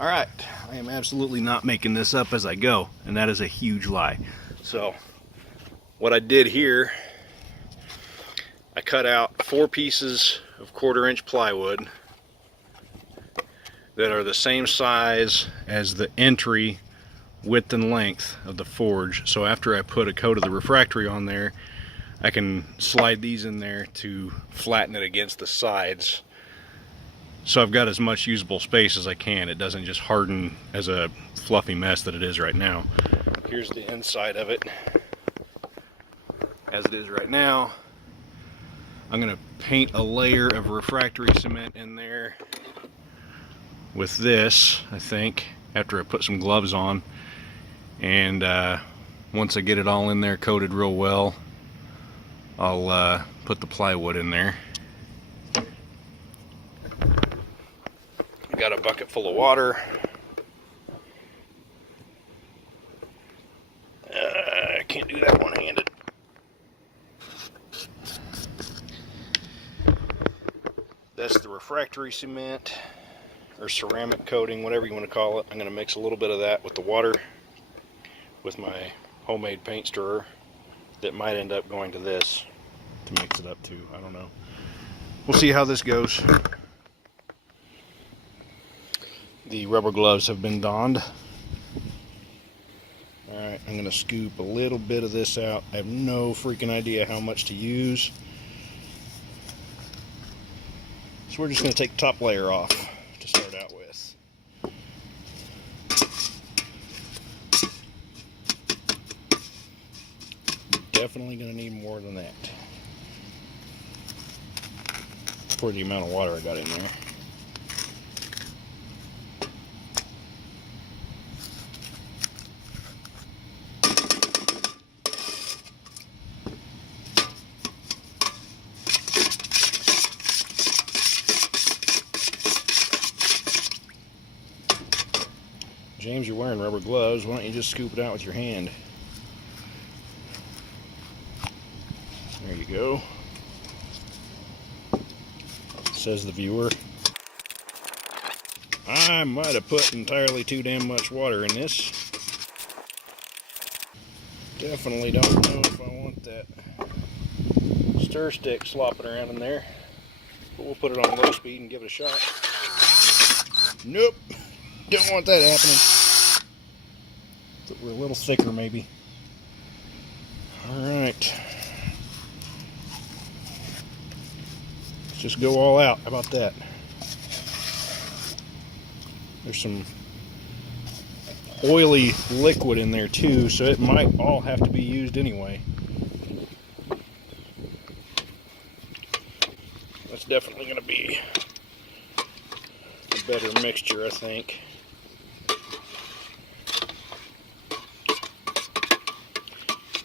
Alright, I am absolutely not making this up as I go, and that is a huge lie. So, what I did here, I cut out 4 pieces of 1/4-inch plywood that are the same size as the entry width and length of the forge. So after I put a coat of the refractory on there, I can slide these in there to flatten it against the sides. So I've got as much usable space as I can. It doesn't just harden as a fluffy mess that it is right now. Here's the inside of it. As it is right now, I'm going to paint a layer of refractory cement in there with this, I think, after I put some gloves on. And once I get it all in there coated real well, I'll put the plywood in there. Got a bucket full of water. I can't do that one-handed. That's the refractory cement, or ceramic coating, whatever you want to call it. I'm going to mix a little bit of that with the water with my homemade paint stirrer that might end up going to this to mix it up too. I don't know. We'll see how this goes. The rubber gloves have been donned. Alright, I'm going to scoop a little bit of this out. I have no freaking idea how much to use. So we're just going to take the top layer off to start out with. Definitely going to need more than that for the amount of water I got in there. James, you're wearing rubber gloves. Why don't you just scoop it out with your hand? There you go. Says the viewer. I might have put entirely too damn much water in this. Definitely don't know if I want that stir stick slopping around in there. But we'll put it on low speed and give it a shot. Nope. Don't want that happening. We're a little thicker, maybe. Alright. Let's just go all out. How about that? There's some oily liquid in there too, so it might all have to be used anyway. That's definitely going to be a better mixture, I think.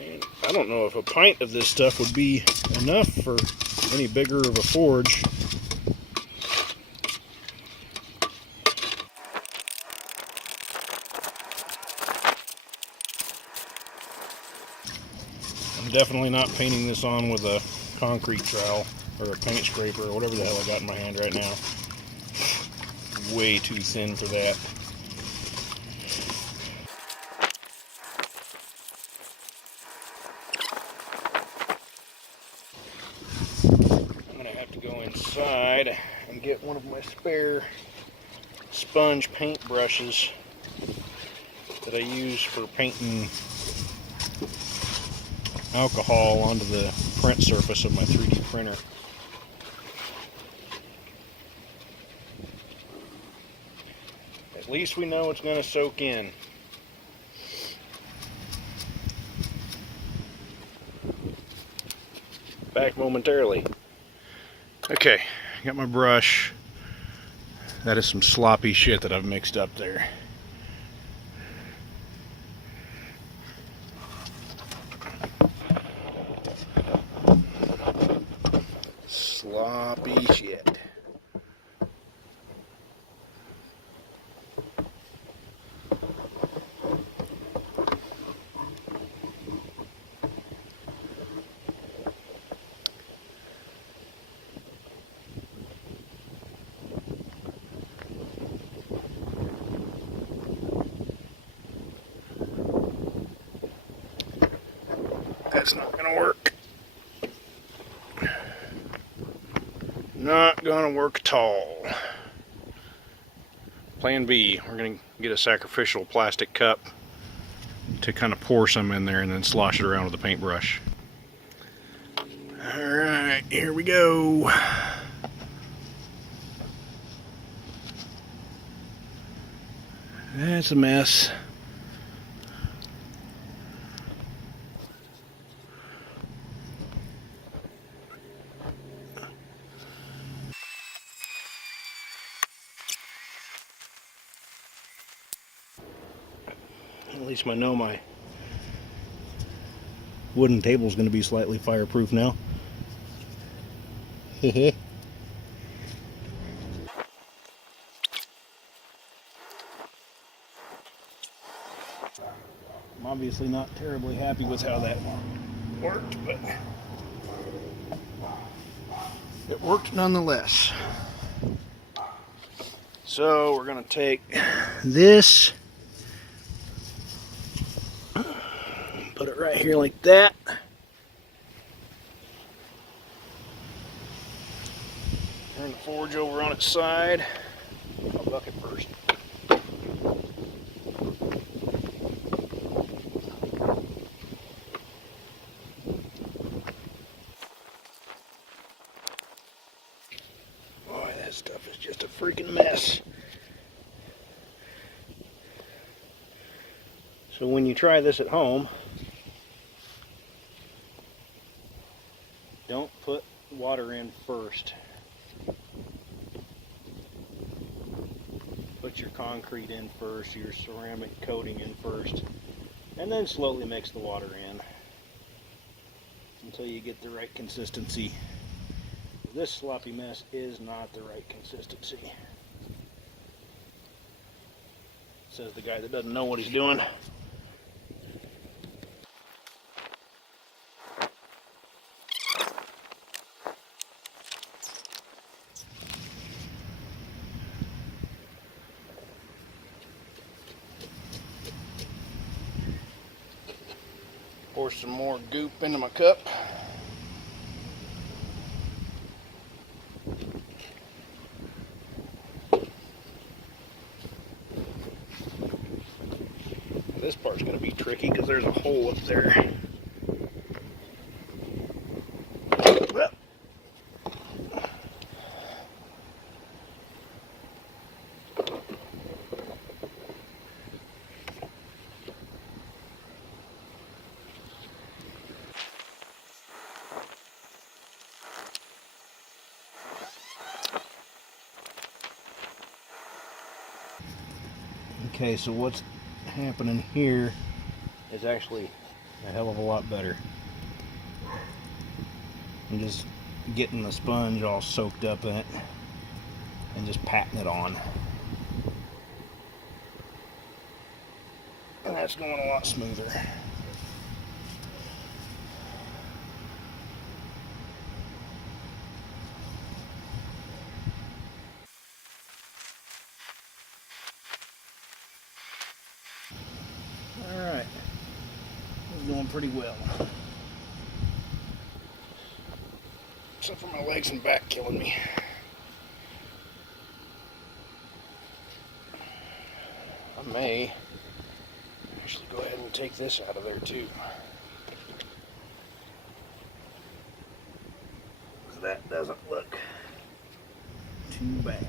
And I don't know if a pint of this stuff would be enough for any bigger of a forge. I'm definitely not painting this on with a concrete trowel or a paint scraper or whatever the hell I got in my hand right now. Way too thin for that. I'm gonna have to go inside and get one of my spare sponge paint brushes that I use for painting alcohol onto the print surface of my 3D printer. At least we know it's going to soak in. Back momentarily. Okay, got my brush. That is some sloppy shit that I've mixed up there. Sloppy shit. That's not gonna work. Not gonna work at all. Plan B, we're gonna get a sacrificial plastic cup to kind of pour some in there and then slosh it around with a paintbrush. Alright, here we go. That's a mess. At least I know my wooden table is going to be slightly fireproof now. I'm obviously not terribly happy with how that worked, but it worked nonetheless. So we're going to take this, put it right here like that. Turn the forge over on its side. I'll bucket first. Boy, that stuff is just a freaking mess. So when you try this at home, don't put water in first. Put your concrete in first, your ceramic coating in first, and then slowly mix the water in until you get the right consistency. This sloppy mess is not the right consistency. Says the guy that doesn't know what he's doing. Pour some more goop into my cup. This part's going to be tricky because there's a hole up there. Okay, so what's happening here is actually a hell of a lot better. I'm just getting the sponge all soaked up in it and just patting it on. And that's going a lot smoother. Alright, it's going pretty well. Except for my legs and back killing me. I may actually go ahead and take this out of there too. That doesn't look too bad.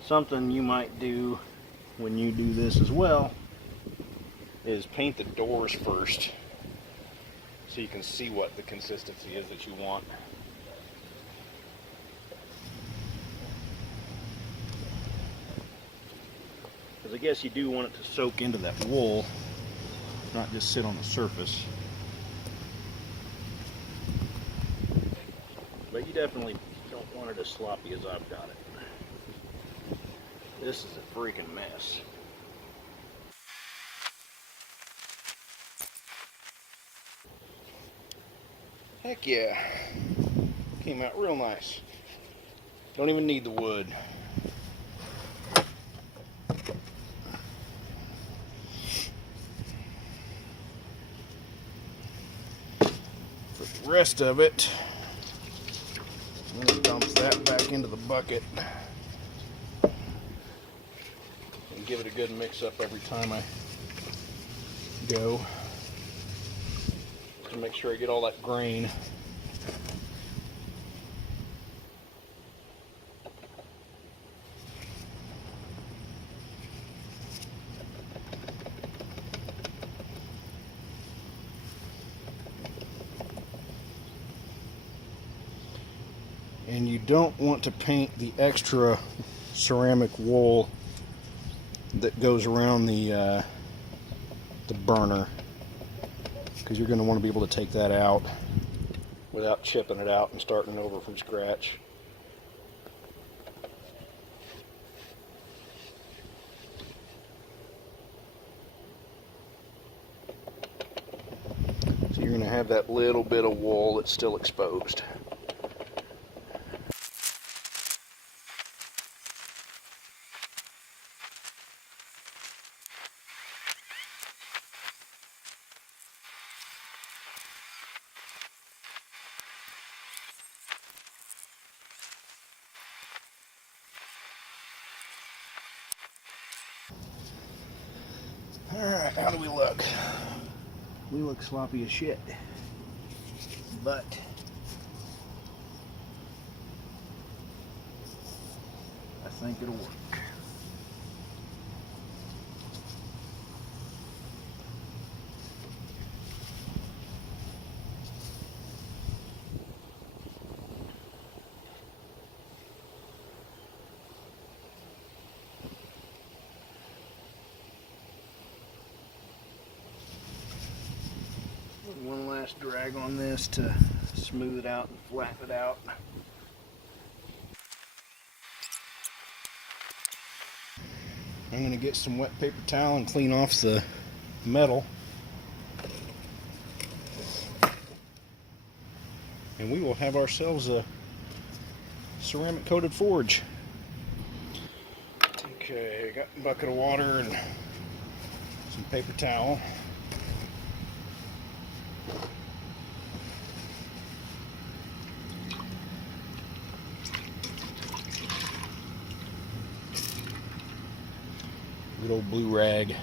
Something you might do when you do this as well is paint the doors first so you can see what the consistency is that you want. Because I guess you do want it to soak into that wool, not just sit on the surface. But you definitely don't want it as sloppy as I've got it. This is a freaking mess. Heck yeah. Came out real nice. Don't even need the wood. For the rest of it, I'm going to dump that back into the bucket and give it a good mix up every time I go to make sure I get all that grain. And you don't want to paint the extra ceramic wool that goes around the burner, because you're going to want to be able to take that out without chipping it out and starting over from scratch. So you're going to have that little bit of wool that's still exposed. Alright, how do we look? We look sloppy as shit. But I think it'll work. One last drag on this to smooth it out and flatten it out. I'm going to get some wet paper towel and clean off the metal. And we will have ourselves a ceramic coated forge. Okay, got a bucket of water and some paper towel. Good old blue rag.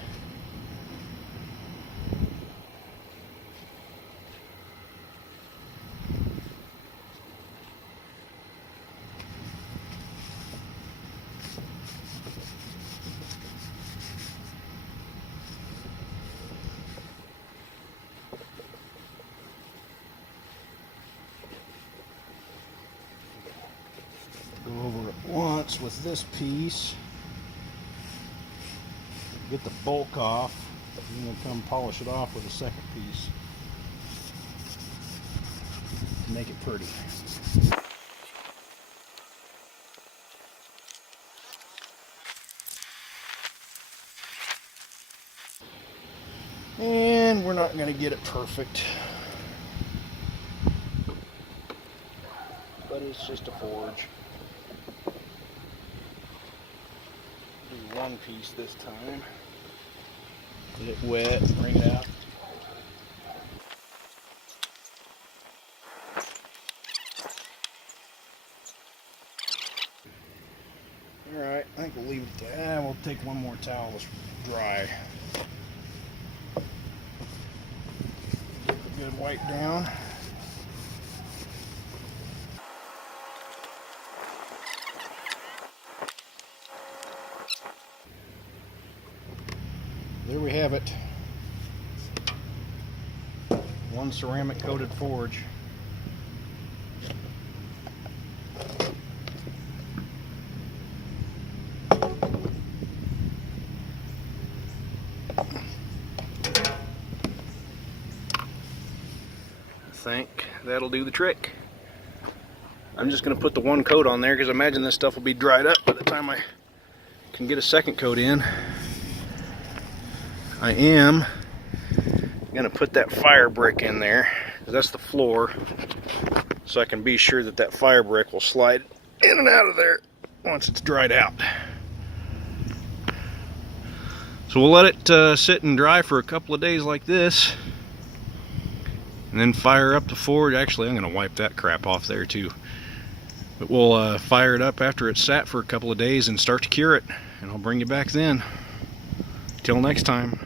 Go over it once with this piece. Get the bulk off, and then come polish it off with a second piece to make it pretty. And we're not going to get it perfect, but it's just a forge. Do one piece this time. Get it wet, bring it out. Alright, I think we'll leave it there. We'll take one more towel to dry. Get a good wipe down. There we have it. One ceramic coated forge. I think that'll do the trick. I'm just going to put the one coat on there because I imagine this stuff will be dried up by the time I can get a second coat in. I am going to put that fire brick in there, 'cause that's the floor, so I can be sure that that fire brick will slide in and out of there once it's dried out. So we'll let it sit and dry for a couple of days like this, and then fire up the forge. Actually, I'm going to wipe that crap off there too. But we'll fire it up after it's sat for a couple of days and start to cure it, and I'll bring you back then. Till next time.